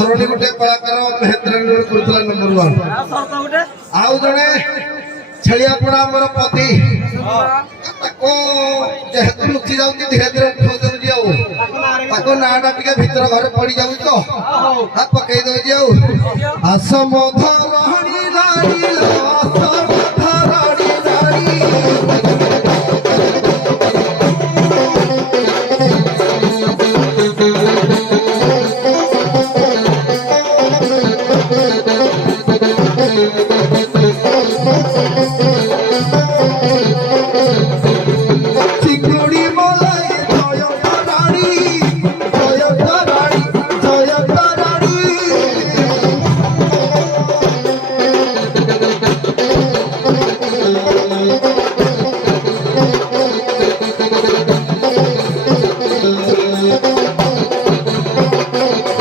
धरणी गोटे कलाकार महेंद्र नंबर 1 आउ जड़े छेलियापड़ा आमर पति जेहेतु लुचि जाऊँ धीरे धीरे उठो नाटा टे भीतर घर पड़ जाऊ तो पकई दे आस मधुरणी